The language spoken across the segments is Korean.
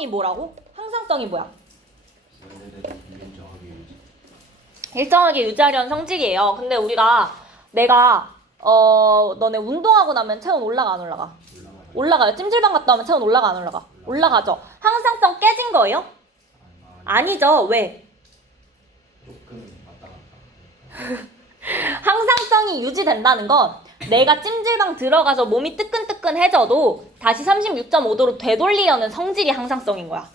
항상성이 뭐라고? 항상성이 뭐야? 일정하게 유지하려는 성질이에요. 근데 내가 너네 운동하고 나면 체온 올라가 안 올라가? 올라가요. 찜질방 갔다 오면 체온 올라가 안 올라가? 올라가죠. 항상성 깨진 거예요? 아니죠. 왜? 항상성이 유지된다는 건 내가 찜질방 들어가서 몸이 뜨끈뜨끈해져도 다시 36.5도로 되돌리려는 성질이 항상성인 거야.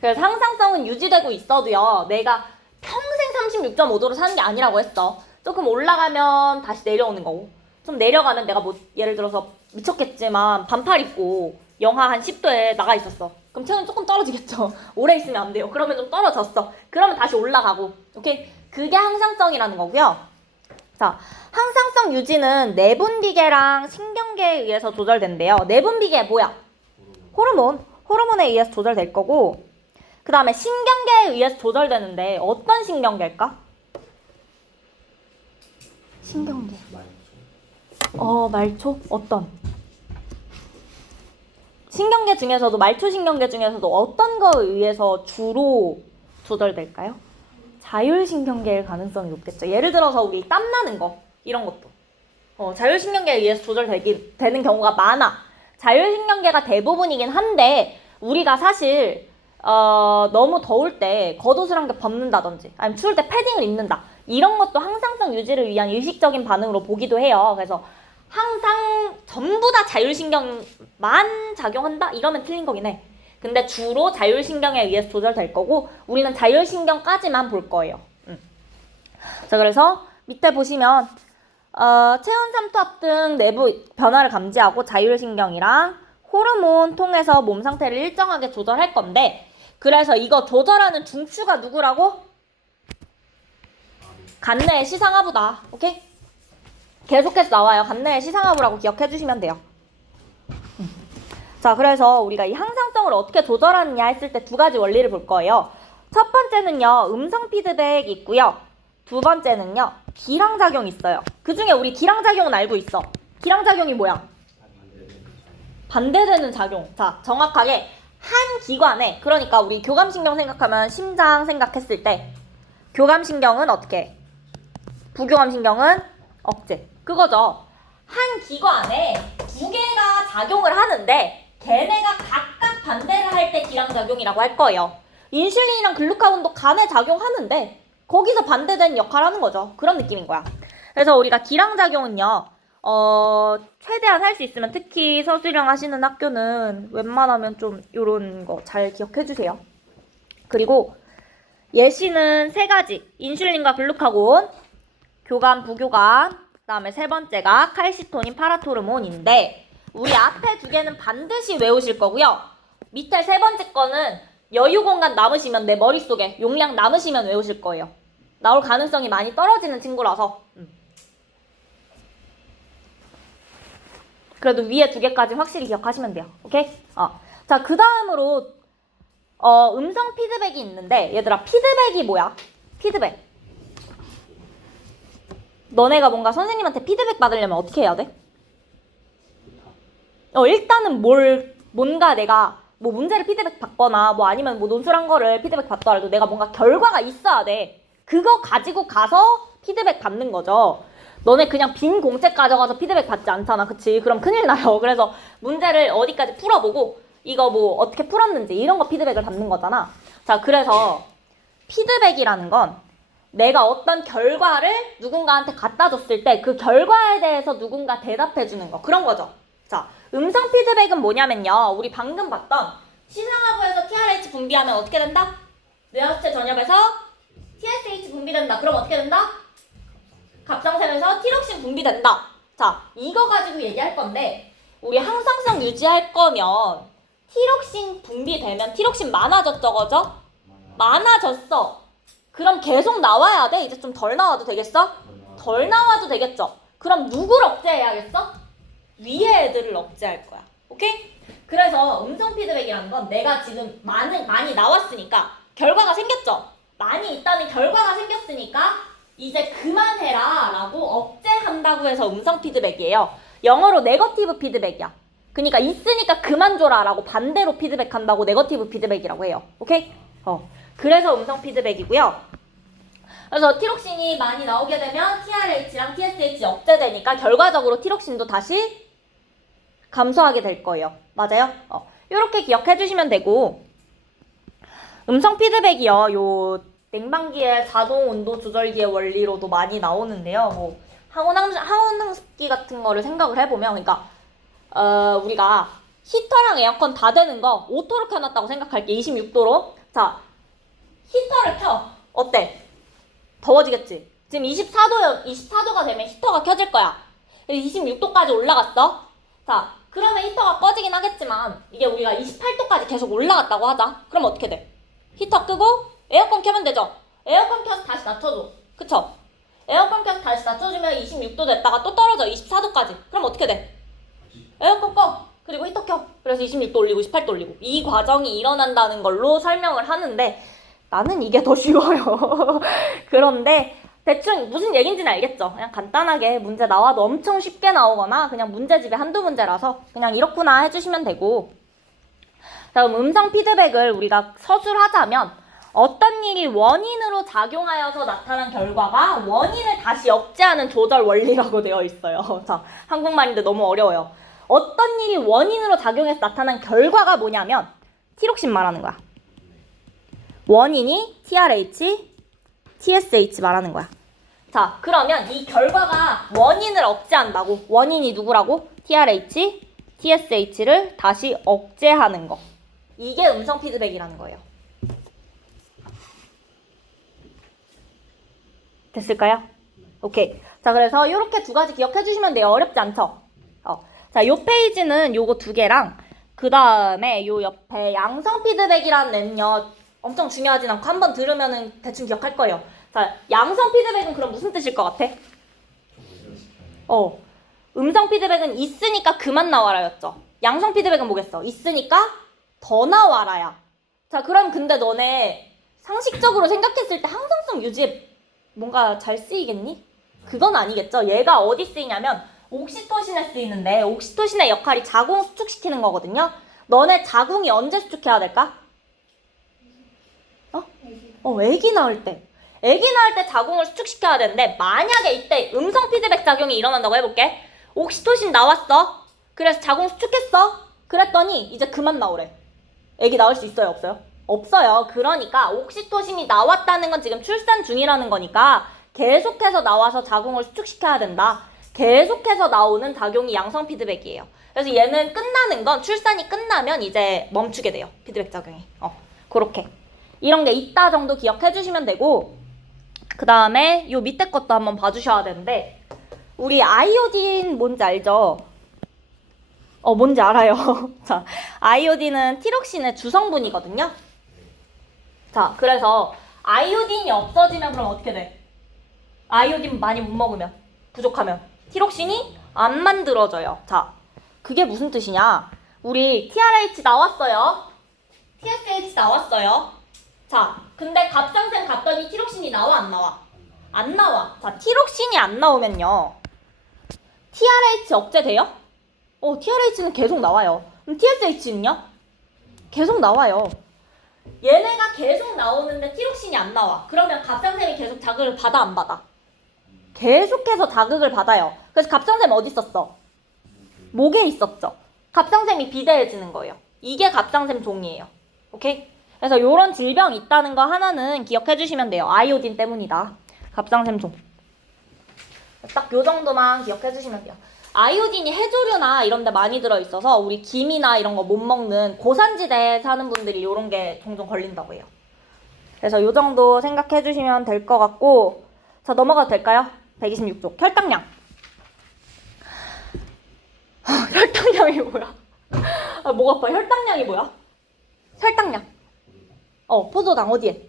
그래서 항상성은 유지되고 있어도요. 내가 평생 36.5도로 사는 게 아니라고 했어. 조금 올라가면 다시 내려오는 거고, 좀 내려가면 내가 뭐 예를 들어서 미쳤겠지만 반팔 입고 영하 한 10도에 나가 있었어. 그럼 체온이 조금 떨어지겠죠. 오래 있으면 안 돼요. 그러면 좀 떨어졌어. 그러면 다시 올라가고. 오케이? 그게 항상성이라는 거고요. 자, 항상성 유지는 내분비계랑 신경계에 의해서 조절된대요. 내분비계 뭐야? 호르몬. 호르몬에 의해서 조절될 거고, 그 다음에 신경계에 의해서 조절되는데 어떤 신경계일까? 신경계. 말초? 어떤? 신경계 중에서도, 말초 신경계 중에서도 어떤 거에 의해서 주로 조절될까요? 자율신경계일 가능성이 높겠죠. 예를 들어서 우리 땀나는 거, 이런 것도 자율신경계에 의해서 조절되는 경우가 많아. 자율신경계가 대부분이긴 한데 우리가 사실 너무 더울 때 겉옷을 한 개 벗는다든지 아니면 추울 때 패딩을 입는다, 이런 것도 항상성 유지를 위한 의식적인 반응으로 보기도 해요. 그래서 항상 전부 다 자율신경만 작용한다? 이러면 틀린 거긴 해. 근데 주로 자율신경에 의해서 조절될 거고 우리는 자율신경까지만 볼 거예요. 자, 그래서 밑에 보시면 체온 삼투압 등 내부 변화를 감지하고 자율신경이랑 호르몬 통해서 몸 상태를 일정하게 조절할 건데, 그래서 이거 조절하는 중추가 누구라고? 간내의 시상하부다. 오케이? 계속해서 나와요. 간내의 시상하부라고 기억해 주시면 돼요. 자, 그래서 우리가 이 항상성을 어떻게 조절하느냐 했을 때 두 가지 원리를 볼 거예요. 첫 번째는요, 음성 피드백이 있고요. 두 번째는요, 기량작용이 있어요. 그 중에 우리 기량작용은 알고 있어. 기량작용이 뭐야? 반대되는 작용. 자, 정확하게 한 기관에, 그러니까 우리 교감신경 생각하면 심장 생각했을 때 교감신경은 어떻게? 부교감신경은 억제. 그거죠. 한 기관에 두 개가 작용을 하는데 걔네가 각각 반대를 할 때 기량작용이라고 할 거예요. 인슐린이랑 글루카곤도 간에 작용하는데 거기서 반대된 역할을 하는 거죠. 그런 느낌인 거야. 그래서 우리가 기량작용은요, 최대한 할 수 있으면, 특히 서술형 하시는 학교는 웬만하면 좀 요런 거 잘 기억해 주세요. 그리고 예시는 세 가지. 인슐린과 글루카곤, 교감, 부교감, 그 다음에 세 번째가 칼시토닌, 파라토르몬인데 우리 앞에 두 개는 반드시 외우실 거고요. 밑에 세 번째 거는 여유 공간 남으시면, 내 머릿속에 용량 남으시면 외우실 거예요. 나올 가능성이 많이 떨어지는 친구라서. 그래도 위에 두 개까지 확실히 기억하시면 돼요. 오케이? 자, 그 다음으로 음성 피드백이 있는데, 얘들아, 피드백이 뭐야? 피드백. 너네가 뭔가 선생님한테 피드백 받으려면 어떻게 해야 돼? 일단은 뭔가 내가 뭐 문제를 피드백 받거나 뭐 아니면 뭐 논술한 거를 피드백 받더라도 내가 뭔가 결과가 있어야 돼. 그거 가지고 가서 피드백 받는 거죠. 너네 그냥 빈 공책 가져가서 피드백 받지 않잖아. 그치? 그럼 큰일 나요. 그래서 문제를 어디까지 풀어보고 이거 뭐 어떻게 풀었는지 이런 거 피드백을 받는 거잖아. 자, 그래서 피드백이라는 건 내가 어떤 결과를 누군가한테 갖다 줬을 때 그 결과에 대해서 누군가 대답해 주는 거, 그런 거죠. 자, 음성 피드백은 뭐냐면요, 우리 방금 봤던 시상하부에서 TRH 분비하면 어떻게 된다? 뇌하수체 전엽에서 TSH 분비된다. 그럼 어떻게 된다? 갑상선에서 티록신 분비된다. 자, 이거 가지고 얘기할 건데, 우리 항상성 유지할 거면 티록신 분비되면 티록신 많아졌죠, 적어져? 많아졌어. 그럼 계속 나와야 돼? 이제 좀 덜 나와도 되겠어? 덜 나와도 되겠죠? 그럼 누굴 억제해야겠어? 위에 애들을 억제할 거야. 오케이? 그래서 음성 피드백이라는 건 내가 지금 많이 나왔으니까 결과가 생겼죠? 많이 있다는 결과가 생겼으니까 이제 그만해라 라고 억제한다고 해서 음성 피드백이에요. 영어로 네거티브 피드백이야. 그러니까 있으니까 그만 줘라라고 반대로 피드백한다고 네거티브 피드백이라고 해요. 오케이? 그래서 음성 피드백이고요. 그래서 티록신이 많이 나오게 되면 TRH랑 TSH 억제되니까 결과적으로 티록신도 다시 감소하게 될 거예요. 맞아요? 이렇게 기억해 주시면 되고, 음성 피드백이요. 요 냉방기의 자동 온도 조절기의 원리로도 많이 나오는데요. 뭐 항온항습기 같은 거를 생각을 해보면, 그러니까 우리가 히터랑 에어컨 다 되는 거 오토로 켜놨다고 생각할게. 26도로. 자, 히터를 켜. 어때? 더워지겠지? 지금 24도가 되면 히터가 켜질 거야. 26도까지 올라갔어. 자, 그러면 히터가 꺼지긴 하겠지만 이게 우리가 28도까지 계속 올라갔다고 하자. 그럼 어떻게 돼? 히터 끄고 에어컨 켜면 되죠? 에어컨 켜서 다시 낮춰줘. 그쵸? 에어컨 켜서 다시 낮춰주면 26도 됐다가 또 떨어져. 24도까지. 그럼 어떻게 돼? 에어컨 꺼. 그리고 히터 켜. 그래서 26도 올리고 18도 올리고. 이 과정이 일어난다는 걸로 설명을 하는데 나는 이게 더 쉬워요. 그런데 대충 무슨 얘기인지는 알겠죠? 그냥 간단하게 문제 나와도 엄청 쉽게 나오거나 그냥 문제집에 한두 문제라서 그냥 이렇구나 해주시면 되고, 자, 그럼 음성 피드백을 우리가 서술하자면 어떤 일이 원인으로 작용하여서 나타난 결과가 원인을 다시 억제하는 조절 원리라고 되어 있어요. 자, 한국말인데 너무 어려워요. 어떤 일이 원인으로 작용해서 나타난 결과가 뭐냐면 티록신 말하는 거야. 원인이 TRH, TSH 말하는 거야. 자, 그러면 이 결과가 원인을 억제한다고. 원인이 누구라고? TRH, TSH를 다시 억제하는 거. 이게 음성 피드백이라는 거예요. 됐을까요? 오케이. 자, 그래서 이렇게 두 가지 기억해 주시면 돼요. 어렵지 않죠? 자, 요 페이지는 요거 두 개랑 그 다음에 요 옆에 양성 피드백이라는 애는요. 엄청 중요하진 않고 한번 들으면은 대충 기억할 거예요. 자, 양성 피드백은 그럼 무슨 뜻일 것 같아? 음성 피드백은 있으니까 그만 나와라였죠. 양성 피드백은 뭐겠어? 있으니까 더 나와라야. 자, 그럼 근데 너네 상식적으로 생각했을 때 항상성 유지에 뭔가 잘 쓰이겠니? 그건 아니겠죠. 얘가 어디 쓰이냐면 옥시토신에 쓰이는데 옥시토신의 역할이 자궁 수축시키는 거거든요. 너네 자궁이 언제 수축해야 될까? 애기 낳을 때. 애기 낳을 때 자궁을 수축시켜야 되는데 만약에 이때 음성 피드백 작용이 일어난다고 해볼게. 옥시토신 나왔어. 그래서 자궁 수축했어. 그랬더니 이제 그만 나오래. 애기 낳을 수 있어요? 없어요? 없어요. 그러니까 옥시토신이 나왔다는 건 지금 출산 중이라는 거니까 계속해서 나와서 자궁을 수축시켜야 된다. 계속해서 나오는 작용이 양성 피드백이에요. 그래서 얘는 끝나는 건 출산이 끝나면 이제 멈추게 돼요. 피드백 작용이. 그렇게. 이런 게 있다 정도 기억해 주시면 되고, 그 다음에 요 밑에 것도 한번 봐주셔야 되는데, 우리 아이오딘 뭔지 알죠? 뭔지 알아요. 자, 아이오딘은 티록신의 주성분이거든요. 자, 그래서 아이오딘이 없어지면 그럼 어떻게 돼? 아이오딘 많이 못 먹으면, 부족하면 티록신이 안 만들어져요. 자, 그게 무슨 뜻이냐? 우리 TRH 나왔어요. TSH 나왔어요. 자, 근데 갑상샘 갔더니 티록신이 나와 안 나와? 안 나와. 자, 티록신이 안 나오면요. TRH 억제돼요? TRH는 계속 나와요. 그럼 TSH는요? 계속 나와요. 얘네가 계속 나오는데 티록신이 안 나와. 그러면 갑상샘이 계속 자극을 받아 안 받아? 계속해서 자극을 받아요. 그래서 갑상샘 어디 있었어? 목에 있었죠. 갑상샘이 비대해지는 거예요. 이게 갑상샘 종이에요. 오케이? 그래서 요런 질병 있다는 거 하나는 기억해 주시면 돼요. 아이오딘 때문이다. 갑상샘종. 딱 요 정도만 기억해 주시면 돼요. 아이오딘이 해조류나 이런 데 많이 들어있어서 우리 김이나 이런 거 못 먹는 고산지대에 사는 분들이 요런 게 종종 걸린다고 해요. 그래서 요 정도 생각해 주시면 될 것 같고, 자, 넘어가도 될까요? 126쪽. 혈당량. 혈당량이 뭐야? 목 아파. 혈당량이 뭐야? 혈당량. 포도당 어디에?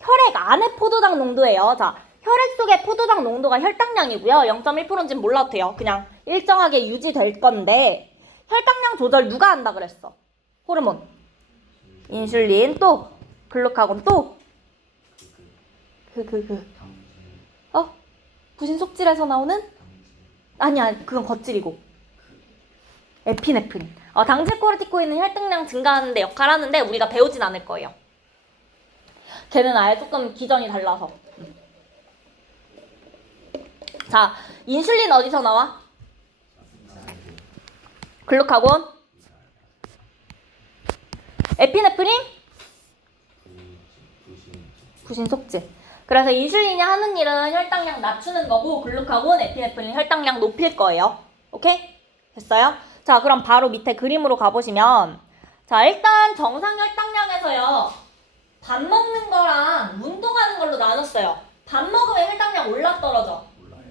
혈액 안에 포도당 농도예요. 자, 혈액 속의 포도당 농도가 혈당량이고요. 0.1%인지는 몰라도 돼요. 그냥 일정하게 유지될 건데, 혈당량 조절 누가 한다 그랬어? 호르몬. 인슐린, 또 글루카곤, 또 부신 속질에서 나오는? 아니야, 그건 겉질이고. 에피네프린. 당질코르티코인은 혈당량 증가하는 데 역할을 하는데 우리가 배우진 않을 거예요. 걔는 아예 조금 기전이 달라서. 자, 인슐린 어디서 나와? 글루카곤. 에피네프린? 부신 속질. 그래서 인슐린이 하는 일은 혈당량 낮추는 거고 글루카곤, 에피네프린 혈당량 높일 거예요. 오케이? 됐어요? 자, 그럼 바로 밑에 그림으로 가보시면 자, 일단 정상 혈당량에서요. 밥 먹는 거랑 운동하는 걸로 나눴어요. 밥 먹으면 혈당량 올라 떨어져?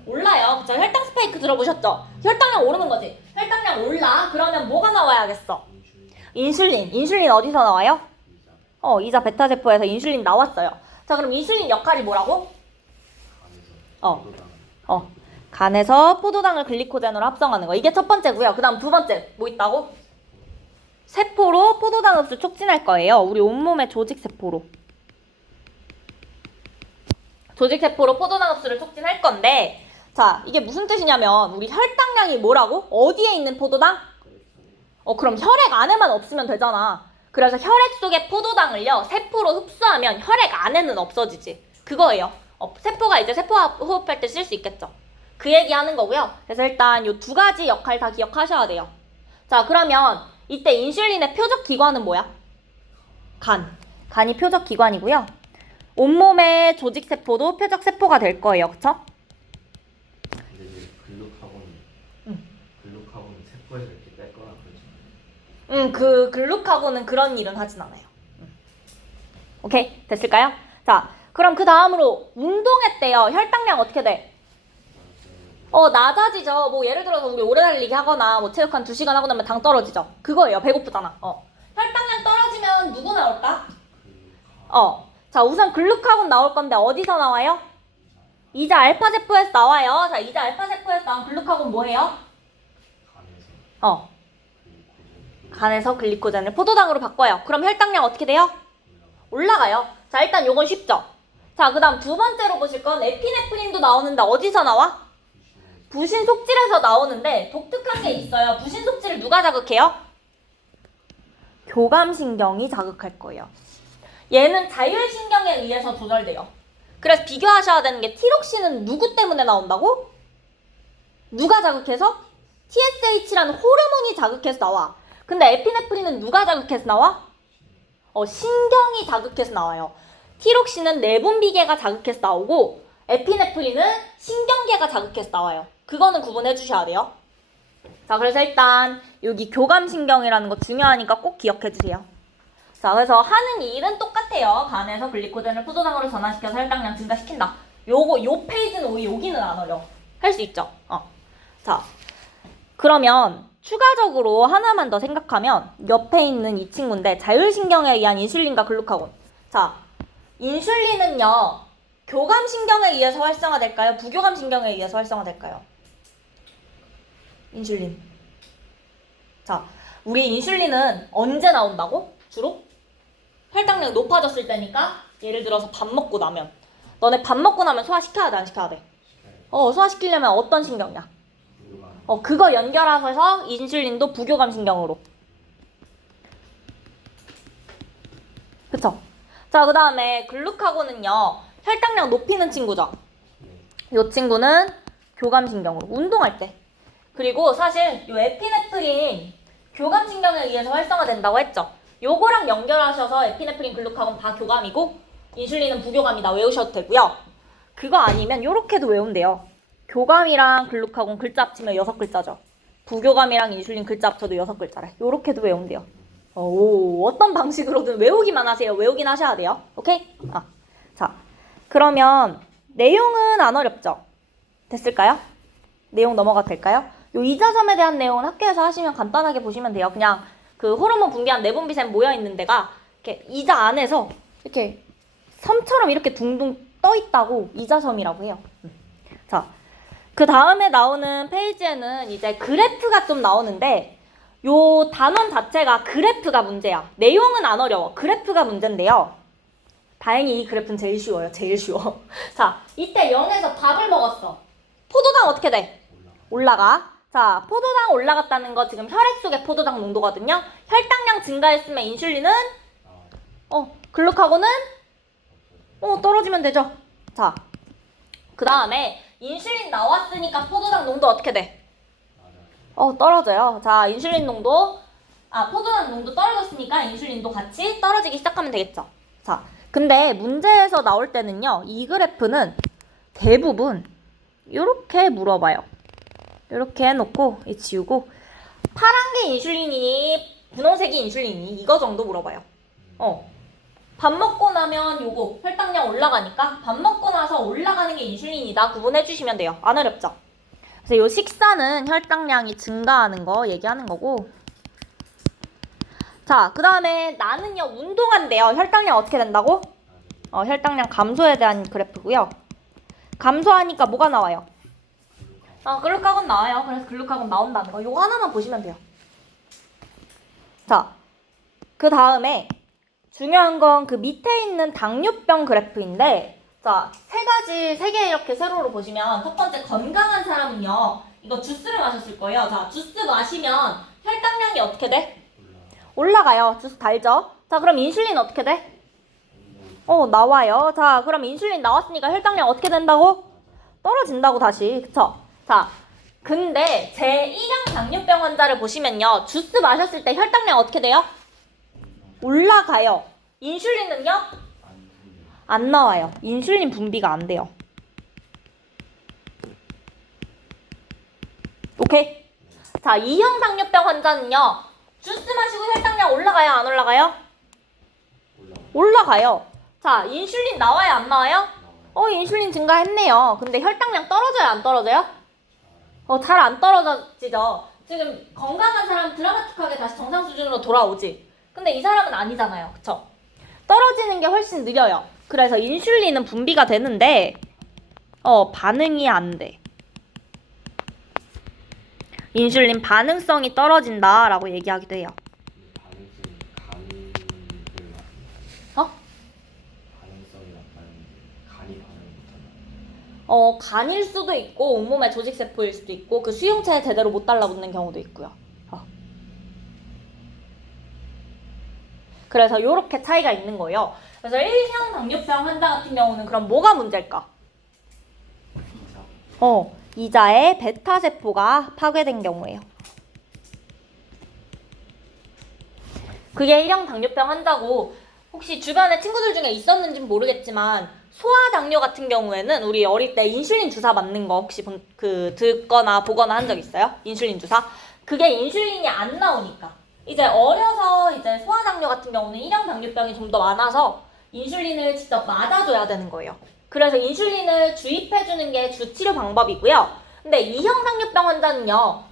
올라요. 그쵸? 혈당 스파이크 들어보셨죠? 혈당량 오르는 거지. 혈당량 올라. 그러면 뭐가 나와야겠어? 인슐린. 인슐린 어디서 나와요? 이자 베타 세포에서 인슐린 나왔어요. 자, 그럼 인슐린 역할이 뭐라고? 간에서 포도당을 글리코젠으로 합성하는 거. 이게 첫 번째고요. 그 다음 두 번째 뭐 있다고? 세포로 포도당 흡수 촉진할 거예요. 우리 온몸의 조직세포로. 조직세포로 포도당 흡수를 촉진할 건데 자, 이게 무슨 뜻이냐면 우리 혈당량이 뭐라고? 어디에 있는 포도당? 그럼 혈액 안에만 없으면 되잖아. 그래서 혈액 속의 포도당을요. 세포로 흡수하면 혈액 안에는 없어지지. 그거예요. 세포가 이제 세포 호흡할 때 쓸 수 있겠죠. 그 얘기하는 거고요. 그래서 일단 이 두 가지 역할 다 기억하셔야 돼요. 자, 그러면 이때 인슐린의 표적 기관은 뭐야? 간. 간이 표적 기관이고요. 온몸의 조직세포도 표적 세포가 될 거예요. 그쵸? 근데 이제 글루카곤 세포에서 이렇게 뺄 거라 그러지. 그 글루카곤은 그런 일은 하진 않아요. 오케이? 됐을까요? 자, 그럼 그 다음으로 운동했대요. 혈당량 어떻게 돼? 낮아지죠. 뭐 예를 들어서 우리 오래 달리기 하거나 뭐 체육 한 2시간 하고 나면 당 떨어지죠. 그거예요. 배고프잖아. 혈당량 떨어지면 누구 나올까? 자, 우선 글루카곤 나올 건데 어디서 나와요? 이자 알파 세포에서 나와요. 자, 이자 알파 세포에서 나온 글루카곤 뭐예요? 간에서 글리코젠을 포도당으로 바꿔요. 그럼 혈당량 어떻게 돼요? 올라가요. 자, 일단 요건 쉽죠? 자, 그 다음 두 번째로 보실 건 에피네프린도 나오는데 어디서 나와? 부신 속질에서 나오는데 독특한 게 있어요. 부신 속질을 누가 자극해요? 교감신경이 자극할 거예요. 얘는 자율신경에 의해서 조절돼요. 그래서 비교하셔야 되는 게 티록신은 누구 때문에 나온다고? 누가 자극해서? TSH라는 호르몬이 자극해서 나와. 근데 에피네프린은 누가 자극해서 나와? 신경이 자극해서 나와요. 티록신은 내분비계가 자극해서 나오고 에피네프린은 신경계가 자극해서 나와요. 그거는 구분해 주셔야 돼요. 자, 그래서 일단 여기 교감신경이라는 거 중요하니까 꼭 기억해 주세요. 자, 그래서 하는 일은 똑같아요. 간에서 글리코젠을 포도당으로 전환시켜서 혈당량 증가시킨다. 요 페이지는 여기는 안 어려워. 할 수 있죠? 자, 그러면 추가적으로 하나만 더 생각하면 옆에 있는 이 친구인데 자율신경에 의한 인슐린과 글루카곤. 자, 인슐린은요. 교감신경에 의해서 활성화될까요? 부교감신경에 의해서 활성화될까요? 인슐린. 자, 우리 인슐린은 언제 나온다고? 주로? 혈당량이 높아졌을 때니까 예를 들어서 밥 먹고 나면 너네 밥 먹고 나면 소화시켜야 돼? 안 시켜야 돼? 소화시키려면 어떤 신경이야? 그거 연결하셔서 인슐린도 부교감신경으로. 그쵸? 자, 그 다음에 글루카곤은요. 혈당량 높이는 친구죠. 이 친구는 교감신경으로 운동할 때. 그리고 사실 이 에피네프린 교감신경에 의해서 활성화된다고 했죠. 요거랑 연결하셔서 에피네프린, 글루카곤 다 교감이고 인슐린은 부교감이다 외우셔도 되고요. 그거 아니면 요렇게도 외운대요. 교감이랑 글루카곤 글자 합치면 6글자죠. 부교감이랑 인슐린 글자 합쳐도 6글자래. 요렇게도 외운대요. 어떤 방식으로든 외우기만 하세요. 외우긴 하셔야 돼요. 오케이? 자, 그러면 내용은 안 어렵죠? 됐을까요? 내용 넘어가도 될까요? 요 이자섬에 대한 내용은 학교에서 하시면 간단하게 보시면 돼요. 그냥 그 호르몬 분비한 내분비샘 모여있는 데가 이렇게 이자 안에서 이렇게 섬처럼 이렇게 둥둥 떠 있다고 이자섬이라고 해요. 자, 그 다음에 나오는 페이지에는 이제 그래프가 좀 나오는데 요 단원 자체가 그래프가 문제야. 내용은 안 어려워. 그래프가 문제인데요. 다행히 이 그래프는 제일 쉬워요. 제일 쉬워. 자, 이때 0에서 밥을 먹었어. 포도당 어떻게 돼? 올라가. 자, 포도당 올라갔다는 거 지금 혈액 속의 포도당 농도거든요. 혈당량 증가했으면 인슐린은 글루카곤은 떨어지면 되죠. 자, 그 다음에 인슐린 나왔으니까 포도당 농도 어떻게 돼? 떨어져요. 자, 인슐린 농도, 포도당 농도 떨어졌으니까 인슐린도 같이 떨어지기 시작하면 되겠죠. 자, 근데 문제에서 나올 때는요, 이 그래프는 대부분 이렇게 물어봐요. 이렇게 해놓고 지우고 파란 게 인슐린이니 분홍색이 인슐린이니 이거 정도 물어봐요. 밥 먹고 나면 요거 혈당량 올라가니까 밥 먹고 나서 올라가는 게 인슐린이다 구분해 주시면 돼요. 안 어렵죠? 그래서 요 식사는 혈당량이 증가하는 거 얘기하는 거고, 자, 그 다음에 나는요 운동한대요. 혈당량 어떻게 된다고? 혈당량 감소에 대한 그래프고요. 감소하니까 뭐가 나와요? 글루카곤 나와요. 그래서 글루카곤 나온다는 거. 요거 하나만 보시면 돼요. 자, 그 다음에 중요한 건 그 밑에 있는 당뇨병 그래프인데, 자, 세 개 이렇게 세로로 보시면 첫 번째 건강한 사람은요, 이거 주스를 마셨을 거예요. 자, 주스 마시면 혈당량이 어떻게 돼? 올라가요. 주스 달죠? 자, 그럼 인슐린 어떻게 돼? 나와요. 자, 그럼 인슐린 나왔으니까 혈당량 어떻게 된다고? 떨어진다고 다시. 그쵸? 자, 근데 제1형 당뇨병 환자를 보시면요, 주스 마셨을 때 혈당량 어떻게 돼요? 올라가요. 인슐린은요? 안 나와요. 인슐린 분비가 안 돼요. 오케이? 자, 2형 당뇨병 환자는요, 주스 마시고 혈당량 올라가요? 안 올라가요? 올라가요. 자, 인슐린 나와요? 안 나와요? 인슐린 증가했네요. 근데 혈당량 떨어져요? 안 떨어져요? 잘 안 떨어지죠. 지금 건강한 사람 드라마틱하게 다시 정상 수준으로 돌아오지. 근데 이 사람은 아니잖아요. 그쵸? 떨어지는 게 훨씬 느려요. 그래서 인슐린은 분비가 되는데 반응이 안 돼. 인슐린 반응성이 떨어진다라고 얘기하기도 해요. 반응성이 나타나는데 간이 반응을 못한다. 간일 수도 있고 온몸의 조직세포일 수도 있고 그 수용체에 제대로 못 달라붙는 경우도 있고요. 그래서 이렇게 차이가 있는 거예요. 그래서 1형 당뇨병 환자 같은 경우는 그럼 뭐가 문제일까? 이자의 베타세포가 파괴된 경우예요. 그게 1형 당뇨병 환자고, 혹시 주변에 친구들 중에 있었는지는 모르겠지만 소아당뇨 같은 경우에는 우리 어릴 때 인슐린 주사 맞는 거 혹시 듣거나 보거나 한 적 있어요? 인슐린 주사? 그게 인슐린이 안 나오니까 이제 어려서 이제 소아당뇨 같은 경우는 1형 당뇨병이 좀 더 많아서 인슐린을 직접 맞아줘야 되는 거예요. 그래서 인슐린을 주입해주는 게 주치료 방법이고요. 근데 2형 당뇨병 환자는요,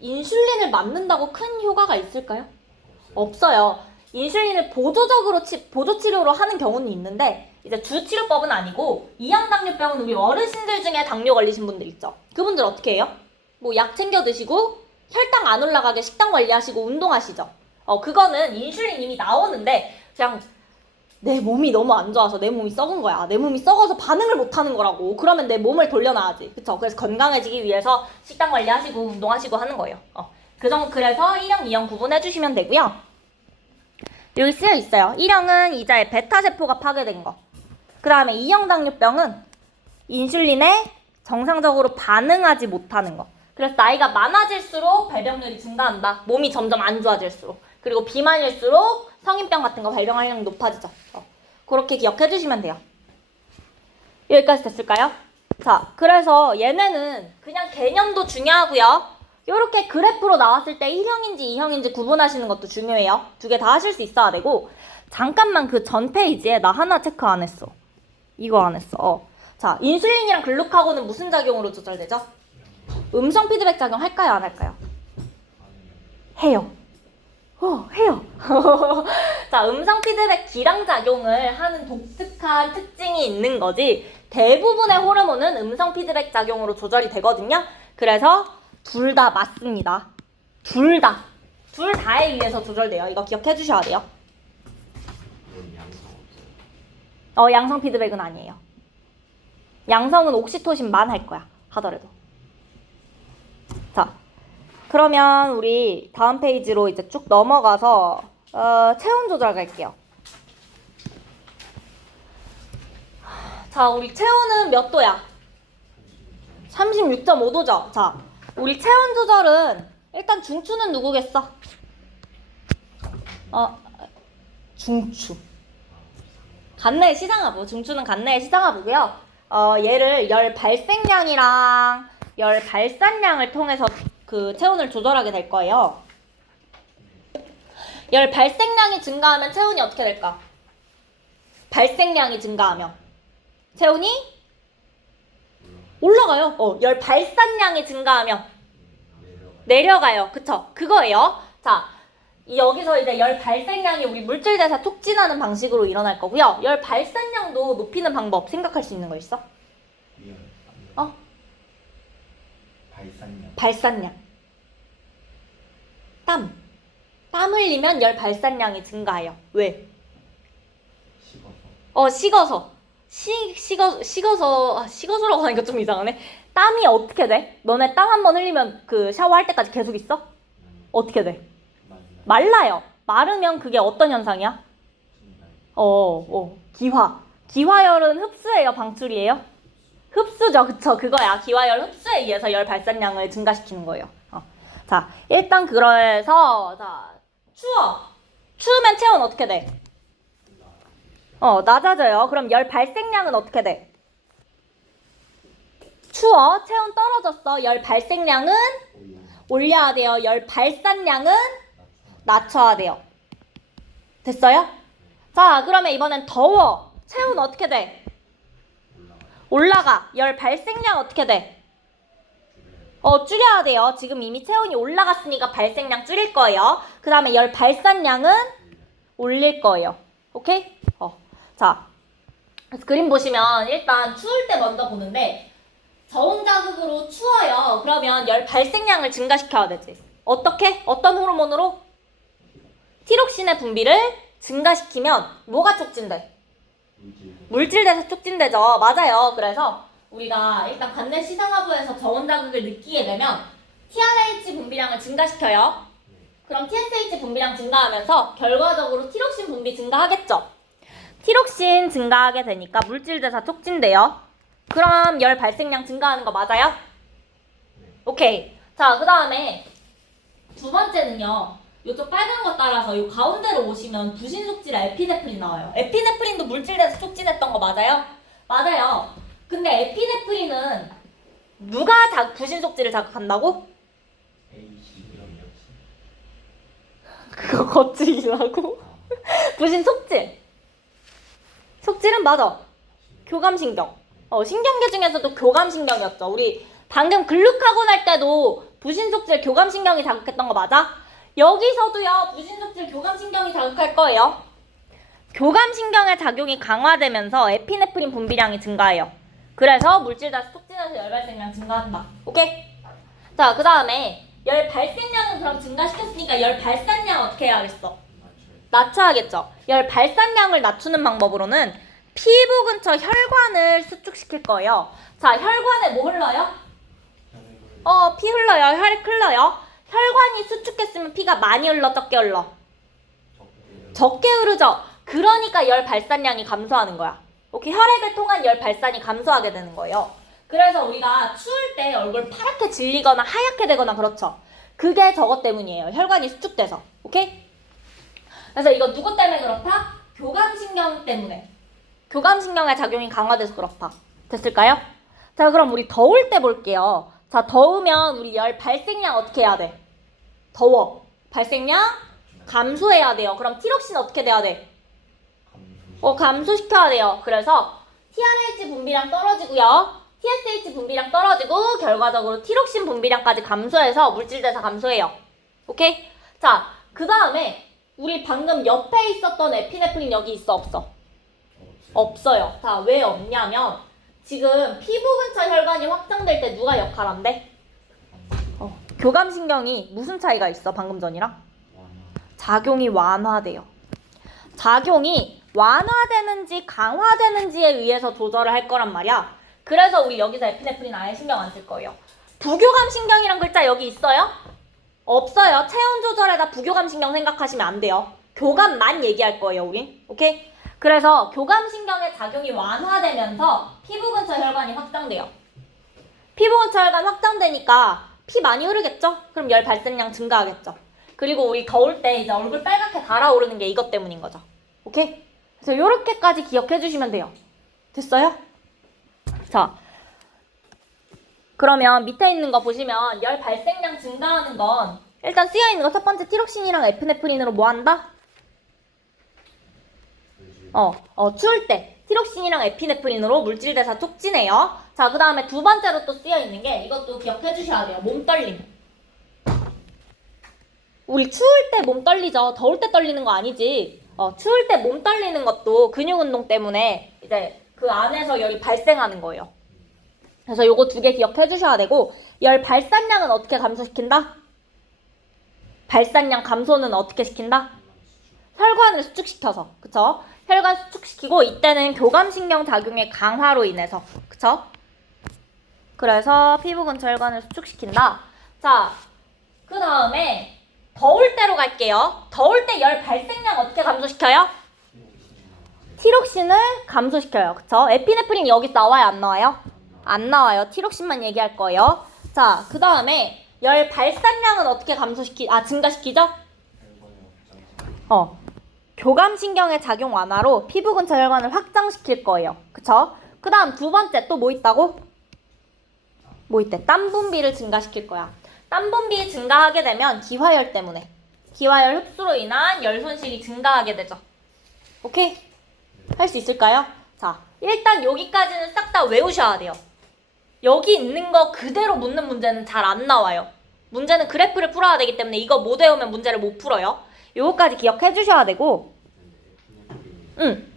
인슐린을 맞는다고 큰 효과가 있을까요? 없어요. 인슐린을 보조치료로 하는 경우는 있는데 이제 주치료법은 아니고, 2형 당뇨병은 우리 어르신들 중에 당뇨 걸리신 분들 있죠. 그분들 어떻게 해요? 뭐 약 챙겨 드시고 혈당 안 올라가게 식단 관리하시고 운동하시죠. 그거는 인슐린 이미 나오는데 그냥 내 몸이 너무 안 좋아서 내 몸이 썩은 거야. 내 몸이 썩어서 반응을 못 하는 거라고. 그러면 내 몸을 돌려놔야지. 그쵸? 그래서 건강해지기 위해서 식단 관리하시고 운동하시고 하는 거예요. 그래서 1형, 2형 구분해 주시면 되고요. 여기 쓰여 있어요. 1형은 이자의 베타세포가 파괴된 거. 그 다음에 2형 당뇨병은 인슐린에 정상적으로 반응하지 못하는 거. 그래서 나이가 많아질수록 발병률이 증가한다. 몸이 점점 안 좋아질수록. 그리고 비만일수록 성인병 같은 거 발병 확률이 높아지죠. 그렇게 기억해 주시면 돼요. 여기까지 됐을까요? 자, 그래서 얘네는 그냥 개념도 중요하고요. 이렇게 그래프로 나왔을 때 1형인지 2형인지 구분하시는 것도 중요해요. 두 개 다 하실 수 있어야 되고, 잠깐만 그 전 페이지에 나 하나 체크 안 했어. 이거 안 했어. 자, 인슐린이랑 글루카곤은 무슨 작용으로 조절되죠? 음성 피드백 작용 할까요? 안 할까요? 해요. 해요. 자, 음성 피드백 기량 작용을 하는 독특한 특징이 있는 거지, 대부분의 호르몬은 음성 피드백 작용으로 조절이 되거든요. 그래서 둘 다 맞습니다. 둘 다에 의해서 조절돼요. 이거 기억해 주셔야 돼요. 양성 없어요. 양성 피드백은 아니에요. 양성은 옥시토신만 할 거야, 하더라도. 자, 그러면 우리 다음 페이지로 이제 쭉 넘어가서 체온 조절 갈게요. 자, 우리 체온은 몇 도야? 36.5도죠. 자, 우리 체온 조절은 일단 중추는 누구겠어? 중추. 간내 시장하부. 중추는 간내 시장하부고요. 얘를 열 발생량이랑 열 발산량을 통해서 그 체온을 조절하게 될 거예요. 열 발생량이 증가하면 체온이 어떻게 될까? 발생량이 증가하면 체온이 올라가요. 열 발산량이 증가하면 내려가요. 그쵸? 그거예요. 자, 여기서 이제 열 발생량이 우리 물질 대사 촉진하는 방식으로 일어날 거고요. 열 발산량도 높이는 방법 생각할 수 있는 거 있어? 발산량. 땀 흘리면 열 발산량이 증가해요. 왜? 식어서. 식어서라고 하니까 좀 이상하네. 땀이 어떻게 돼? 너네 땀 한 번 흘리면 그 샤워할 때까지 계속 있어? 어떻게 돼? 말라요. 마르면 그게 어떤 현상이야? 기화열은 흡수예요, 방출이에요? 흡수죠. 그쵸? 그거야. 기화열 흡수에 의해서 열 발산량을 증가시키는 거예요. 자, 일단 그래서 자, 추우면 체온 어떻게 돼? 낮아져요. 그럼 열 발생량은 어떻게 돼? 추워. 체온 떨어졌어. 열 발생량은 올려야 돼요. 열 발산량은 낮춰야 돼요. 됐어요? 자, 그러면 이번엔 더워. 체온 어떻게 돼? 올라가. 열 발생량 어떻게 돼? 줄여야 돼요. 지금 이미 체온이 올라갔으니까 발생량 줄일 거예요. 그 다음에 열 발산량은 올릴 거예요. 오케이? 자, 그래서 그림 보시면 일단 추울 때 먼저 보는데 저온 자극으로 추워요. 그러면 열 발생량을 증가시켜야 되지. 어떻게? 어떤 호르몬으로? 티록신의 분비를 증가시키면 뭐가 촉진돼? 물질대사 촉진되죠. 맞아요. 그래서 우리가 일단 관내 시상하부에서 저온 자극을 느끼게 되면 TRH 분비량을 증가시켜요. 그럼 TSH 분비량 증가하면서 결과적으로 티록신 분비 증가하겠죠. 티록신 증가하게 되니까 물질대사 촉진돼요. 그럼 열 발생량 증가하는 거 맞아요? 오케이. 자, 그 다음에 두 번째는요. 이쪽 빨간 거 따라서 이 가운데로 오시면 부신속질 에피네프린 나와요. 에피네프린도 물질대사 촉진했던 거 맞아요? 맞아요. 근데 에피네프린은 누가 부신속질을 자극한다고? 그거 거칠이라고? 부신속질. 속질은 맞아. 교감신경. 신경계 중에서도 교감신경이었죠. 우리 방금 글루카곤 할 때도 부신속질 교감신경이 자극했던 거 맞아? 여기서도요. 부신속질 교감신경이 자극할 거예요. 교감신경의 작용이 강화되면서 에피네프린 분비량이 증가해요. 그래서 물질대사 촉진해서 열발생량 증가한다. 오케이? 자, 그 다음에 열발생량은 그럼 증가시켰으니까 열발산량 어떻게 해야겠어? 낮춰야겠죠. 열 발산량을 낮추는 방법으로는 피부 근처 혈관을 수축시킬 거예요. 자, 혈관에 뭐 흘러요? 피 흘러요. 혈액 흘러요. 혈관이 수축했으면 피가 많이 흘러, 적게 흘러? 적게 흐르죠. 그러니까 열 발산량이 감소하는 거야. 오케이, 혈액을 통한 열 발산이 감소하게 되는 거예요. 그래서 우리가 추울 때 얼굴 파랗게 질리거나 하얗게 되거나 그렇죠. 그게 저것 때문이에요. 혈관이 수축돼서. 오케이? 그래서 이거 누구 때문에 그렇다? 교감신경 때문에. 교감신경의 작용이 강화돼서 그렇다. 됐을까요? 자, 그럼 우리 더울 때 볼게요. 자, 더우면 우리 열 발생량 어떻게 해야 돼? 더워. 발생량 감소해야 돼요. 그럼 티록신 어떻게 돼야 돼? 감소시켜야 돼요. 그래서 TRH 분비량 떨어지고요. TSH 분비량 떨어지고 결과적으로 티록신 분비량까지 감소해서 물질대사 감소해요. 오케이? 자, 그 다음에 우리 방금 옆에 있었던 에피네프린 여기 있어, 없어? 없어요. 자, 왜 없냐면 지금 피부 근처 혈관이 확장될 때 누가 역할한대? 교감신경이 무슨 차이가 있어, 방금 전이랑? 작용이 완화돼요. 작용이 완화되는지 강화되는지에 의해서 조절을 할 거란 말이야. 그래서 우리 여기서 에피네프린 아예 신경 안 쓸 거예요. 부교감신경이란 글자 여기 있어요? 없어요. 체온 조절에다 부교감 신경 생각하시면 안 돼요. 교감만 얘기할 거예요, 우린. 오케이? 그래서 교감 신경의 작용이 완화되면서 피부 근처 혈관이 확장돼요. 피부 근처 혈관 확장되니까 피 많이 흐르겠죠? 그럼 열 발생량 증가하겠죠. 그리고 우리 더울 때 이제 얼굴 빨갛게 달아오르는 게 이것 때문인 거죠. 오케이? 그래서 요렇게까지 기억해 주시면 돼요. 됐어요? 자, 그러면 밑에 있는 거 보시면 열 발생량 증가하는 건 일단 쓰여 있는 거 첫 번째 티록신이랑 에피네프린으로 뭐 한다? 추울 때 티록신이랑 에피네프린으로 물질 대사 촉진해요. 자, 그 다음에 두 번째로 또 쓰여 있는 게 이것도 기억해 주셔야 돼요. 몸 떨림. 우리 추울 때 몸 떨리죠. 더울 때 떨리는 거 아니지. 추울 때 몸 떨리는 것도 근육 운동 때문에 이제 그 안에서 열이 발생하는 거예요. 그래서 요거 두 개 기억해 주셔야 되고, 열 발산량은 어떻게 감소시킨다? 발산량 감소는 어떻게 시킨다? 혈관을 수축시켜서. 그쵸? 혈관 수축시키고, 이때는 교감신경 작용의 강화로 인해서. 그쵸? 그래서 피부 근처 혈관을 수축시킨다. 자, 그 다음에 더울 때로 갈게요. 더울 때 열 발생량 어떻게 감소시켜요? 티록신을 감소시켜요. 그쵸? 에피네프린 여기 나와요? 안 나와요? 안 나와요. 티록신만 얘기할 거예요. 자, 그 다음에 열 발산량은 어떻게 증가시키죠? 교감신경의 작용 완화로 피부 근처 혈관을 확장시킬 거예요. 그쵸? 그 다음 두 번째 또 뭐 있다고? 뭐 있대? 땀 분비를 증가시킬 거야. 땀 분비 증가하게 되면 기화열 때문에 기화열 흡수로 인한 열 손실이 증가하게 되죠. 오케이? 할 수 있을까요? 자, 일단 여기까지는 싹 다 외우셔야 돼요. 여기 있는 거 그대로 묻는 문제는 잘 안 나와요. 문제는 그래프를 풀어야 되기 때문에 이거 못 외우면 문제를 못 풀어요. 요거까지 기억해 주셔야 되고. 응.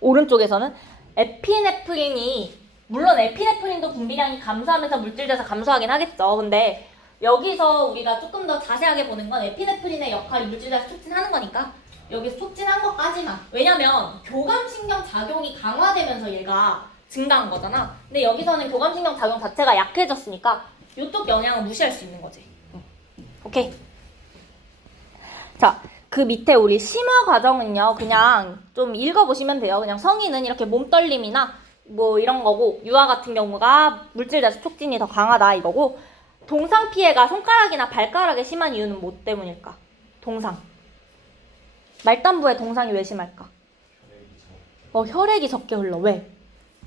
오른쪽에서는 에피네프린이, 물론 에피네프린도 분비량이 감소하면서 물질대사 감소하긴 하겠죠. 근데 여기서 우리가 조금 더 자세하게 보는 건 에피네프린의 역할이 물질대사 촉진하는 거니까 여기서 촉진한 것까지만. 왜냐면 교감신경 작용이 강화되면서 얘가 증가한 거잖아. 근데 여기서는 교감신경 작용 자체가 약해졌으니까 이쪽 영향을 무시할 수 있는 거지. 오케이. 자, 그 밑에 우리 심화 과정은요, 그냥 좀 읽어보시면 돼요. 그냥 성인은 이렇게 몸떨림이나 뭐 이런 거고, 유아 같은 경우가 물질대사 촉진이 더 강하다 이거고, 동상 피해가 손가락이나 발가락에 심한 이유는 뭐 때문일까? 동상. 말단부에 동상이 왜 심할까? 혈액이 적게 흘러. 왜?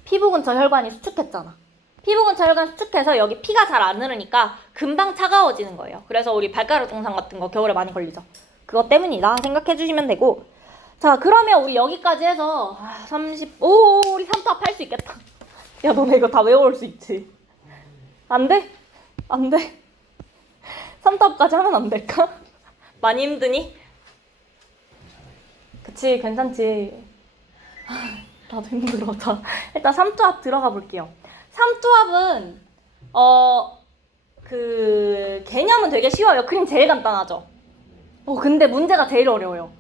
피부 근처 혈관이 수축했잖아. 피부 근처 혈관 수축해서 여기 피가 잘 안 흐르니까 금방 차가워지는 거예요. 그래서 우리 발가락 동상 같은 거 겨울에 많이 걸리죠. 그것 때문이다 생각해 주시면 되고. 자, 그러면 우리 여기까지 해서 30... 우리 삼투압 할 수 있겠다. 야, 너네 이거 다 외워올 수 있지? 안 돼? 안 돼? 삼투압까지 하면 안 될까? 많이 힘드니? 그치, 괜찮지. 나도 힘들어. 자, 일단 삼투압 들어가 볼게요. 삼투압은 개념은 되게 쉬워요. 그림 제일 간단하죠. 근데 문제가 제일 어려워요.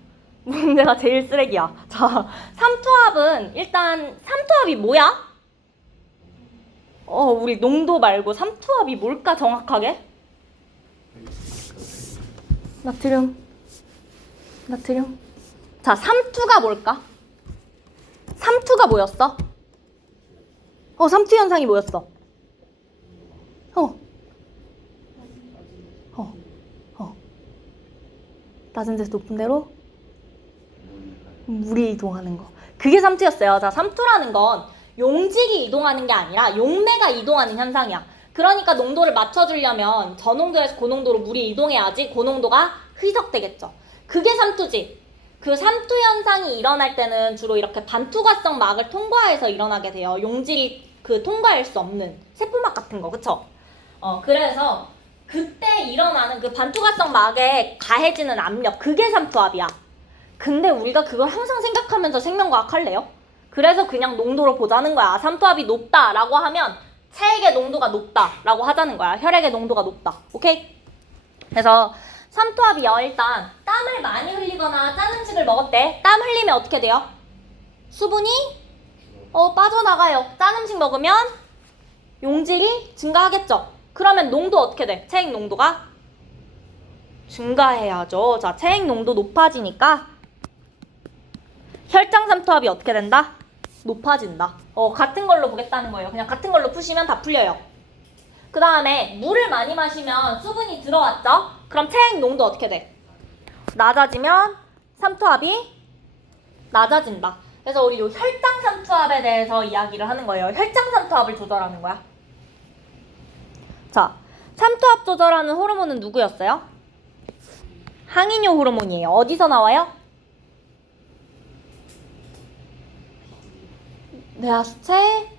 문제가 제일 쓰레기야. 자, 삼투압은 일단 삼투압이 뭐야? 우리 농도 말고 삼투압이 뭘까 정확하게? 나트륨. 자, 삼투가 뭘까? 삼투가 뭐였어? 삼투 현상이 뭐였어? 낮은 데서 높은 데로 물이 이동하는 거. 그게 삼투였어요. 자, 삼투라는 건 용질이 이동하는 게 아니라 용매가 이동하는 현상이야. 그러니까 농도를 맞춰주려면 저농도에서 고농도로 물이 이동해야지 고농도가 희석되겠죠. 그게 삼투지. 그 삼투 현상이 일어날 때는 주로 이렇게 반투과성 막을 통과해서 일어나게 돼요. 용질이 통과할 수 없는 세포막 같은 거, 그쵸? 그래서 그때 일어나는 그 반투과성 막에 가해지는 압력, 그게 삼투압이야. 근데 우리가 그걸 항상 생각하면서 생명과학 할래요? 그래서 그냥 농도로 보자는 거야. 삼투압이 높다라고 하면 체액의 농도가 높다라고 하자는 거야. 혈액의 농도가 높다. 오케이? 그래서 삼투압이요, 일단 땀을 많이 흘리거나 짠 음식을 먹었대. 땀 흘리면 어떻게 돼요? 수분이 빠져나가요. 짠 음식 먹으면 용질이 증가하겠죠. 그러면 농도 어떻게 돼? 체액 농도가 증가해야죠. 자, 체액 농도 높아지니까 혈장 삼투압이 어떻게 된다? 높아진다. 같은 걸로 보겠다는 거예요. 그냥 같은 걸로 푸시면 다 풀려요. 그 다음에 물을 많이 마시면 수분이 들어왔죠? 그럼 체액 농도 어떻게 돼? 낮아지면 삼투압이 낮아진다. 그래서 우리 요 혈장 삼투압에 대해서 이야기를 하는 거예요. 혈장 삼투압을 조절하는 거야. 자, 삼투압 조절하는 호르몬은 누구였어요? 항이뇨 호르몬이에요. 어디서 나와요? 뇌하수체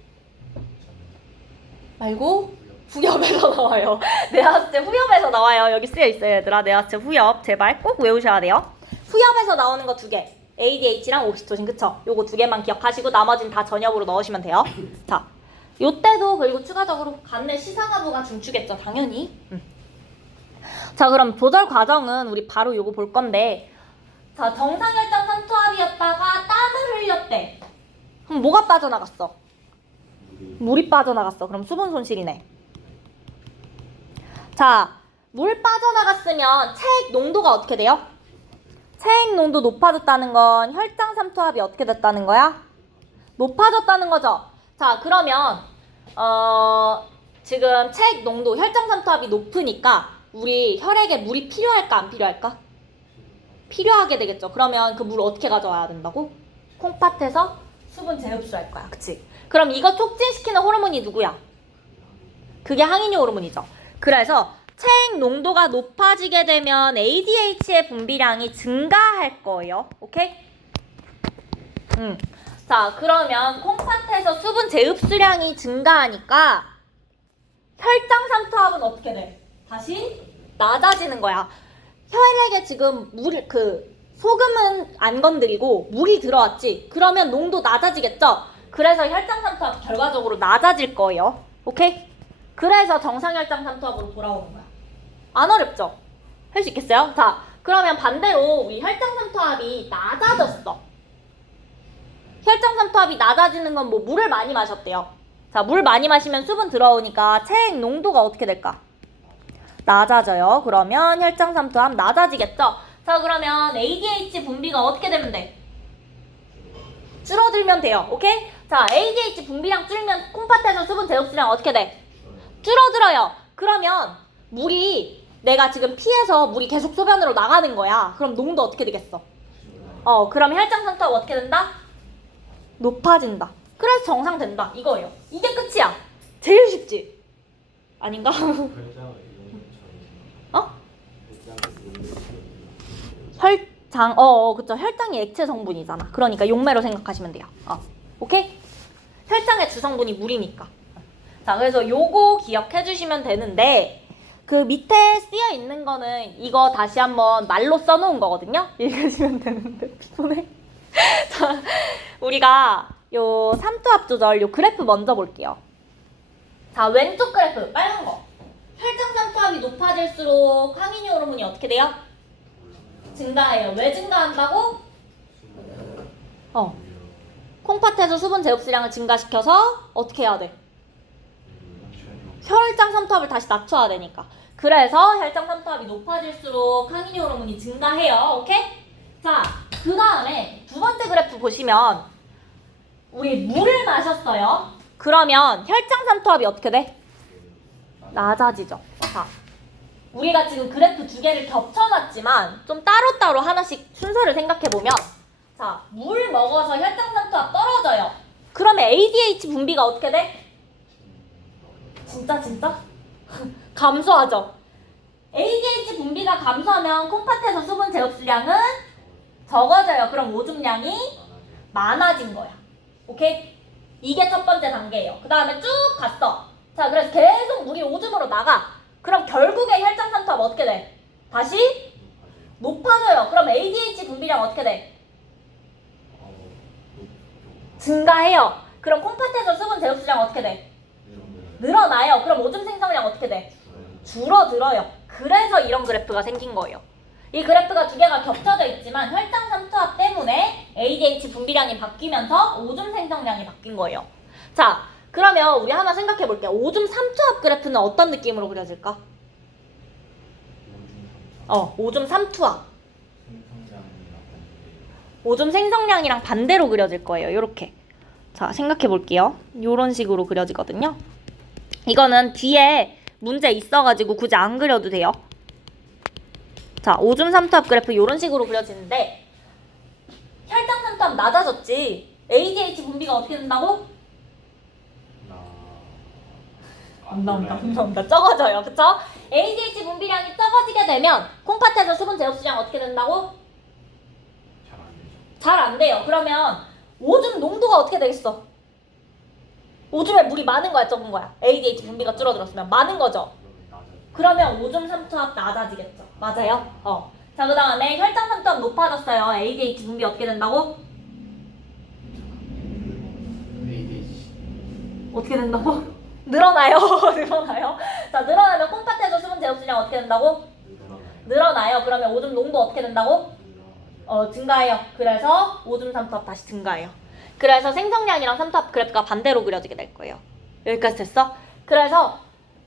말고 후엽에서 나와요. 뇌하수체 후엽에서 나와요. 여기 쓰여 있어요, 얘들아. 뇌하수체 후엽 제발 꼭 외우셔야 돼요. 후엽에서 나오는 거 두 개. ADH랑 옥시토신, 그쵸? 요거 두 개만 기억하시고 나머지는 다 전엽으로 넣으시면 돼요. 자, 요때도 그리고 추가적으로 간내 시상하부가 중추겠죠, 당연히. 자, 그럼 조절 과정은 우리 바로 요거 볼 건데, 자, 정상혈장 삼투압이었다가 땀을 흘렸대. 그럼 뭐가 빠져나갔어? 물이 빠져나갔어. 그럼 수분 손실이네. 자, 물 빠져나갔으면 체액 농도가 어떻게 돼요? 체액 농도 높아졌다는 건 혈장 삼투압이 어떻게 됐다는 거야? 높아졌다는 거죠. 자, 그러면 지금 체액 농도, 혈장 삼투압이 높으니까 우리 혈액에 물이 필요할까 안 필요할까? 필요하게 되겠죠. 그러면 그 물 어떻게 가져와야 된다고? 콩팥에서 수분 재흡수할 거야. 그치? 그럼 이거 촉진시키는 호르몬이 누구야? 그게 항이뇨 호르몬이죠. 그래서 체액 농도가 높아지게 되면 ADH의 분비량이 증가할 거예요. 오케이? 자, 그러면 콩팥에서 수분 재흡수량이 증가하니까 혈장 삼투압은 어떻게 돼? 다시 낮아지는 거야. 혈액에 지금 소금은 안 건드리고 물이 들어왔지. 그러면 농도 낮아지겠죠? 그래서 혈장 삼투압 결과적으로 낮아질 거예요. 오케이? 그래서 정상 혈장 삼투압으로 돌아오는 거야. 안 어렵죠? 할 수 있겠어요? 자, 그러면 반대로 우리 혈장 삼투압이 낮아졌어. 혈장 삼투압이 낮아지는 건 뭐 물을 많이 마셨대요. 자, 물 많이 마시면 수분 들어오니까 체액 농도가 어떻게 될까? 낮아져요. 그러면 혈장 삼투압 낮아지겠죠? 자, 그러면 ADH 분비가 어떻게 되면 돼? 줄어들면 돼요. 오케이? 자, ADH 분비량 줄면 콩팥에서 수분 재흡수량 어떻게 돼? 줄어들어요. 그러면 내가 지금 피해서 물이 계속 소변으로 나가는 거야. 그럼 농도 어떻게 되겠어? 그럼 혈장 삼투압 어떻게 된다? 높아진다. 그래서 정상된다. 이거예요. 이게 끝이야. 제일 쉽지? 아닌가? 혈장, 그쵸. 혈장이 액체 성분이잖아. 그러니까 용매로 생각하시면 돼요. 오케이? 혈장의 주성분이 물이니까. 자, 그래서 요거 기억해 주시면 되는데, 그 밑에 쓰여 있는 거는 이거 다시 한번 말로 써놓은 거거든요? 읽으시면 되는데, 피곤해. 자, 우리가 요 삼투압 조절, 요 그래프 먼저 볼게요. 자, 왼쪽 그래프, 빨간 거. 혈장 삼투압이 높아질수록 항이뇨 호르몬이 어떻게 돼요? 증가해요. 왜 증가한다고? 콩팥에서 수분 재흡수량을 증가시켜서 어떻게 해야 돼? 혈장 삼투압을 다시 낮춰야 되니까. 그래서 혈장 삼투압이 높아질수록 항이뇨 호르몬이 증가해요. 오케이? 자, 그 다음에 두 번째 그래프 보시면 우리 물을 마셨어요. 그러면 혈장 삼투압이 어떻게 돼? 낮아지죠. 자, 우리가 지금 그래프 두 개를 겹쳐놨지만 좀 따로따로 하나씩 순서를 생각해보면, 자, 물 먹어서 혈장 삼투압 떨어져요. 그러면 ADH 분비가 어떻게 돼? 진짜? 감소하죠. ADH 분비가 감소하면 콩팥에서 수분 재흡수량은 적어져요. 그럼 오줌량이 많아진 거야. 오케이? 이게 첫 번째 단계예요. 그 다음에 쭉 갔어. 자, 그래서 계속 물이 오줌으로 나가. 그럼 결국에 혈장 삼투압 어떻게 돼? 다시 높아져요. 그럼 ADH 분비량 어떻게 돼? 증가해요. 그럼 콩팥에서 수분 재흡수량 어떻게 돼? 늘어나요. 그럼 오줌 생성량 어떻게 돼? 줄어들어요. 그래서 이런 그래프가 생긴 거예요. 이 그래프가 두 개가 겹쳐져 있지만 혈장 삼투압 때문에 ADH 분비량이 바뀌면서 오줌 생성량이 바뀐 거예요. 자, 그러면 우리 하나 생각해 볼게요. 오줌 삼투압 그래프는 어떤 느낌으로 그려질까? 오줌 삼투압. 오줌 생성량이랑 반대로 그려질 거예요. 요렇게. 자, 생각해 볼게요. 요런 식으로 그려지거든요. 이거는 뒤에 문제 있어가지고 굳이 안 그려도 돼요. 자, 오줌 삼투압 그래프 요런 식으로 그려지는데 혈당 삼투압 낮아졌지. ADH 분비가 어떻게 된다고? 안 나온다. 적어져요. 그쵸? ADH 분비량이 적어지게 되면 콩팥에서 수분 제흡수량 어떻게 된다고? 잘 안 돼요. 그러면 오줌 농도가 어떻게 되겠어? 오줌에 물이 많은 거야, 적은 거야? ADH 분비가 줄어들었으면 많은 거죠. 그러면 오줌 삼투압 낮아지겠죠. 맞아요? 자, 그 다음에 혈당 삼투압 높아졌어요. ADH 분비 어떻게 된다고? 어떻게 된다고? 늘어나요. 늘어나요. 자, 늘어나면 콩팥에서 수분 제흡수량 어떻게 된다고? 늘어나요. 그러면 오줌 농도 어떻게 된다고? 증가해요. 그래서 오줌 삼투압 다시 증가해요. 그래서 생성량이랑 삼투압 그래프가 반대로 그려지게 될 거예요. 여기까지 됐어? 그래서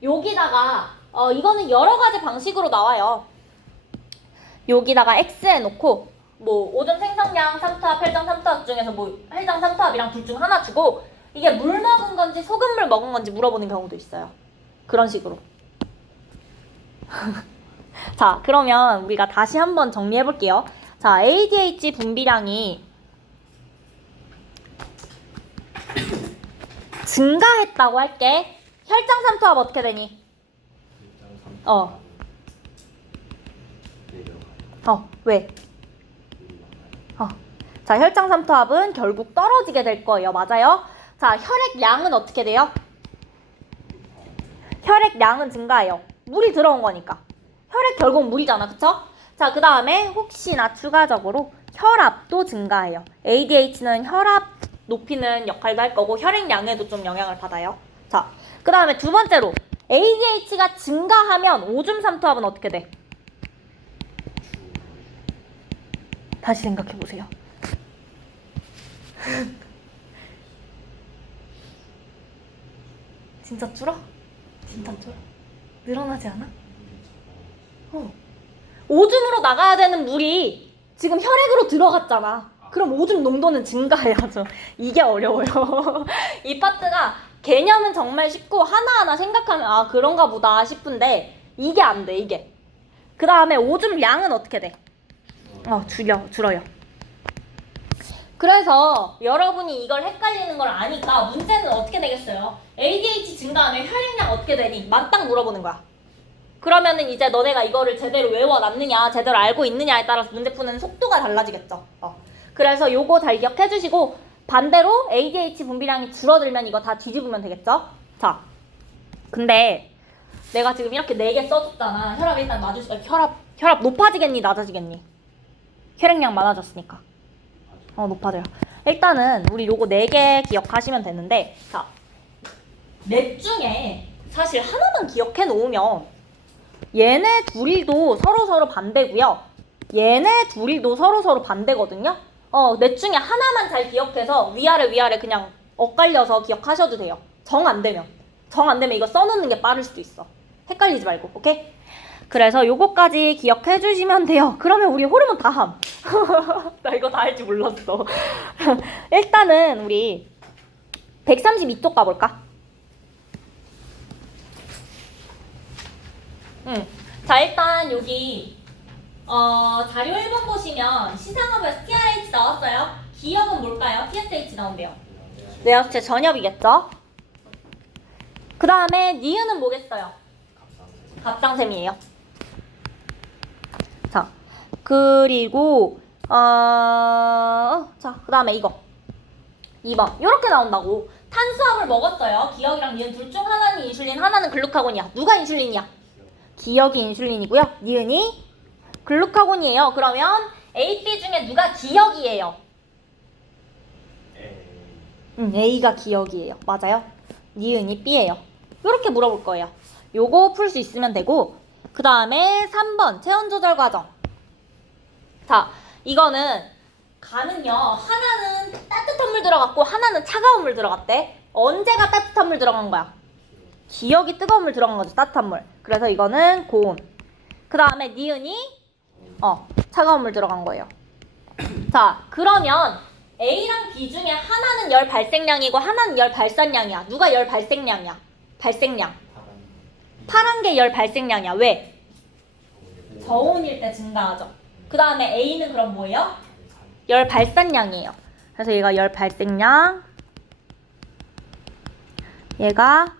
여기다가 이거는 여러 가지 방식으로 나와요. 여기다가 X 해놓고 뭐 오줌 생성량, 삼투압, 혈당 삼투압 중에서 뭐 혈당 삼투압이랑 둘 중 하나 주고 이게 물 먹은 건지 소금물 먹은 건지 물어보는 경우도 있어요. 그런 식으로. 자, 그러면 우리가 다시 한번 정리해 볼게요. 자, ADH 분비량이 증가했다고 할게. 혈당 삼투압 어떻게 되니? 왜? 자, 혈당 삼투압은 결국 떨어지게 될 거예요. 맞아요? 자, 혈액량은 어떻게 돼요? 혈액량은 증가해요. 물이 들어온 거니까. 혈액 결국 물이잖아. 그쵸? 자, 그 다음에 혹시나 추가적으로 혈압도 증가해요. ADH는 혈압 높이는 역할도 할 거고 혈액량에도 좀 영향을 받아요. 자, 그 다음에 두 번째로 ADH가 증가하면 오줌 삼투압은 어떻게 돼? 다시 생각해 보세요. 진짜 줄어? 진짜 줄어? 늘어나지 않아? 오줌으로 나가야 되는 물이 지금 혈액으로 들어갔잖아. 그럼 오줌 농도는 증가해야죠. 이게 어려워요. 이 파트가 개념은 정말 쉽고 하나하나 생각하면 아 그런가 보다 싶은데 이게 안 돼. 이게. 그 다음에 오줌 양은 어떻게 돼? 줄어요. 그래서 여러분이 이걸 헷갈리는 걸 아니까 문제는 어떻게 되겠어요? ADH 증가하면 혈액량 어떻게 되니? 만딱 물어보는 거야. 그러면은 이제 너네가 이거를 제대로 외워놨느냐, 제대로 알고 있느냐에 따라서 문제 푸는 속도가 달라지겠죠. 그래서 요거 잘 기억해 주시고 반대로 ADH 분비량이 줄어들면 이거 다 뒤집으면 되겠죠? 자, 근데 내가 지금 이렇게 4개 써줬잖아. 혈압 일단 놔주시까 혈압 높아지겠니, 낮아지겠니? 혈액량 많아졌으니까. 높아져요. 일단은 우리 요거 4개 기억하시면 되는데 자, 넷 중에 사실 하나만 기억해 놓으면 얘네 둘이도 서로 반대고요. 얘네 둘이도 서로 반대거든요. 넷 중에 하나만 잘 기억해서 위아래 그냥 엇갈려서 기억하셔도 돼요. 정 안 되면 이거 써놓는 게 빠를 수도 있어. 헷갈리지 말고, 오케이? 그래서 요거까지 기억해 주시면 돼요. 그러면 우리 호르몬 다 함. 나 이거 다 할 줄 몰랐어. 일단은 우리 132쪽 가볼까? 자, 일단 여기 자료 1번 보시면 시상업에서 TRH 나왔어요. 기억은 뭘까요? TSH 나온대요. 뇌하수체 전엽이겠죠? 그 다음에 니은은 뭐겠어요? 갑상샘이에요. 자, 그리고 자, 그 다음에 이거 2번 이렇게 나온다고. 탄수화물 먹었어요. 기억이랑 니은 둘 중 하나는 인슐린, 하나는 글루카곤이야. 누가 인슐린이야? 기억이 인슐린이고요. 니은이 글루카곤이에요. 그러면 A, B 중에 누가 기억이에요? A가 기억이에요. 맞아요. 니은이 B예요. 이렇게 물어볼 거예요. 요거 풀 수 있으면 되고 그 다음에 3번 체온 조절 과정. 자, 이거는 간은요 하나는 따뜻한 물 들어갔고 하나는 차가운 물 들어갔대. 언제가 따뜻한 물 들어간 거야? 기억이 뜨거운 물 들어간 거죠. 따뜻한 물. 그래서 이거는 고온. 그 다음에 니은이 차가운 물 들어간 거예요. 자, 그러면 A랑 B 중에 하나는 열 발생량이고 하나는 열 발산량이야. 누가 열 발생량이야? 발생량. 파란 게 열 발생량이야. 왜? 저온일 때 증가하죠. 그 다음에 A는 그럼 뭐예요? 열 발산량이에요. 그래서 얘가 열 발생량, 얘가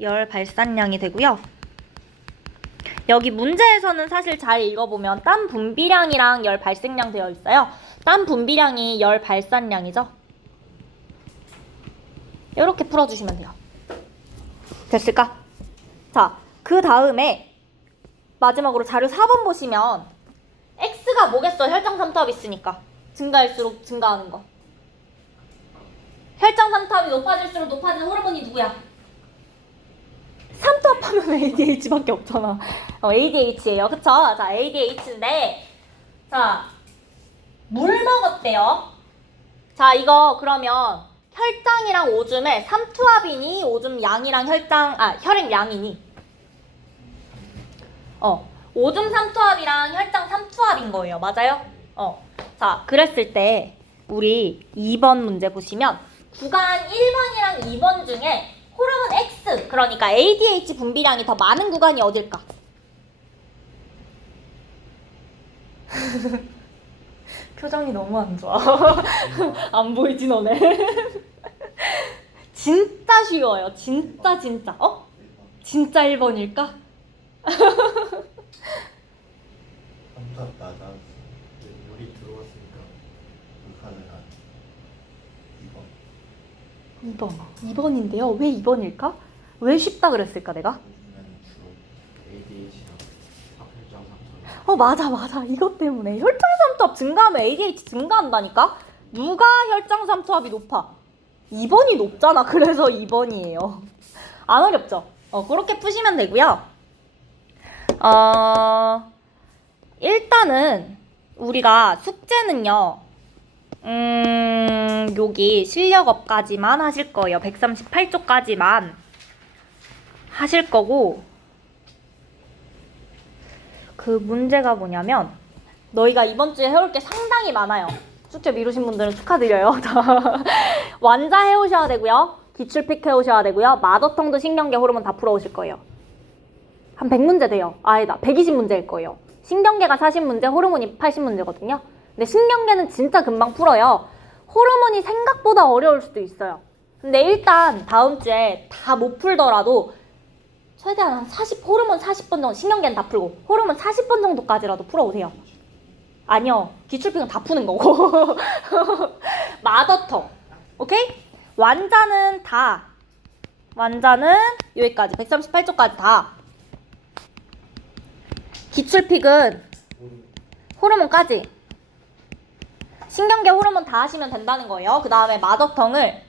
열 발산량이 되고요. 여기 문제에서는 사실 잘 읽어보면 땀 분비량이랑 열 발생량 되어 있어요. 땀 분비량이 열 발산량이죠. 이렇게 풀어주시면 돼요. 됐을까? 자, 그 다음에 마지막으로 자료 4번 보시면 X가 뭐겠어? 혈장 삼투압 있으니까. 증가할수록 증가하는 거. 혈장 삼투압이 높아질수록 높아지는 호르몬이 누구야? 삼투압하면 ADH밖에 없잖아. ADH예요. 그쵸? 자, ADH인데 자, 물 먹었대요. 자, 이거 그러면 혈장이랑 오줌에 삼투압이니 오줌 양이랑 혈액 양이니? 오줌 삼투압이랑 혈장 삼투압인 거예요. 맞아요? 자, 그랬을 때 우리 2번 문제 보시면 구간 1번이랑 2번 중에 호르몬 X, 그러니까 ADH 분비량이 더 많은 구간이 어딜까? 표정이 너무 안 좋아. 안 보이지 너네? 진짜 쉬워요. 진짜. 진짜 1번일까? 삼탑 낮아. 물이 들어왔으니까 물판을 한 2번. 2번인데요. 왜 2번일까? 왜 쉽다 그랬을까 내가? 요즘에는 주로 ADH랑 혈장 삼투압. 맞아. 이것 때문에 혈장 삼투압 증가하면 ADH 증가한다니까? 누가 혈장 삼투압이 높아? 2번이 높잖아. 그래서 2번이에요. 안 어렵죠? 그렇게 푸시면 되고요. 일단은 우리가 숙제는요. 여기 실력업까지만 하실 거예요. 138쪽까지만 하실 거고, 그 문제가 뭐냐면 너희가 이번 주에 해올 게 상당히 많아요. 숙제 미루신 분들은 축하드려요. 완자 해오셔야 되고요. 기출픽 해오셔야 되고요. 마더텅도 신경계 호르몬 다 풀어오실 거예요. 한 100문제 돼요. 아니다, 120문제일 거예요. 신경계가 40문제, 호르몬이 80문제거든요. 근데 신경계는 진짜 금방 풀어요. 호르몬이 생각보다 어려울 수도 있어요. 근데 일단 다음 주에 다 못 풀더라도 최대한 한 호르몬 40번 정도, 신경계는 다 풀고 호르몬 40번 정도까지라도 풀어오세요. 아니요, 기출픽은 다 푸는 거고. 마더텅, 오케이? 완자는 여기까지 138쪽까지 다. 기출픽은 호르몬까지. 신경계 호르몬 다 하시면 된다는 거예요. 그 다음에 마더텅을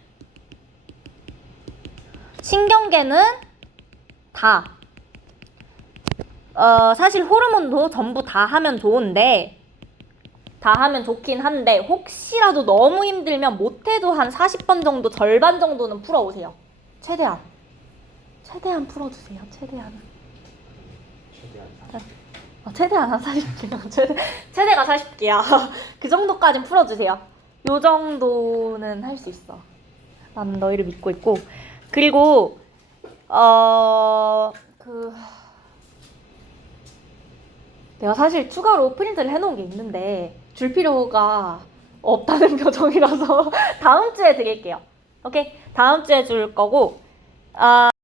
신경계는 다. 사실 호르몬도 전부 다 하면 좋은데, 다 하면 좋긴 한데 혹시라도 너무 힘들면 못해도 한 40번 정도, 절반 정도는 풀어오세요. 최대한 풀어주세요. 최대한 한 40개요. 최대가 40개야. 그 정도까진 풀어주세요. 요 정도는 할 수 있어. 난 너희를 믿고 있고. 그리고 내가 사실 추가로 프린트를 해놓은 게 있는데 줄 필요가 없다는 표정이라서 다음 주에 드릴게요. 오케이? 다음 주에 줄 거고,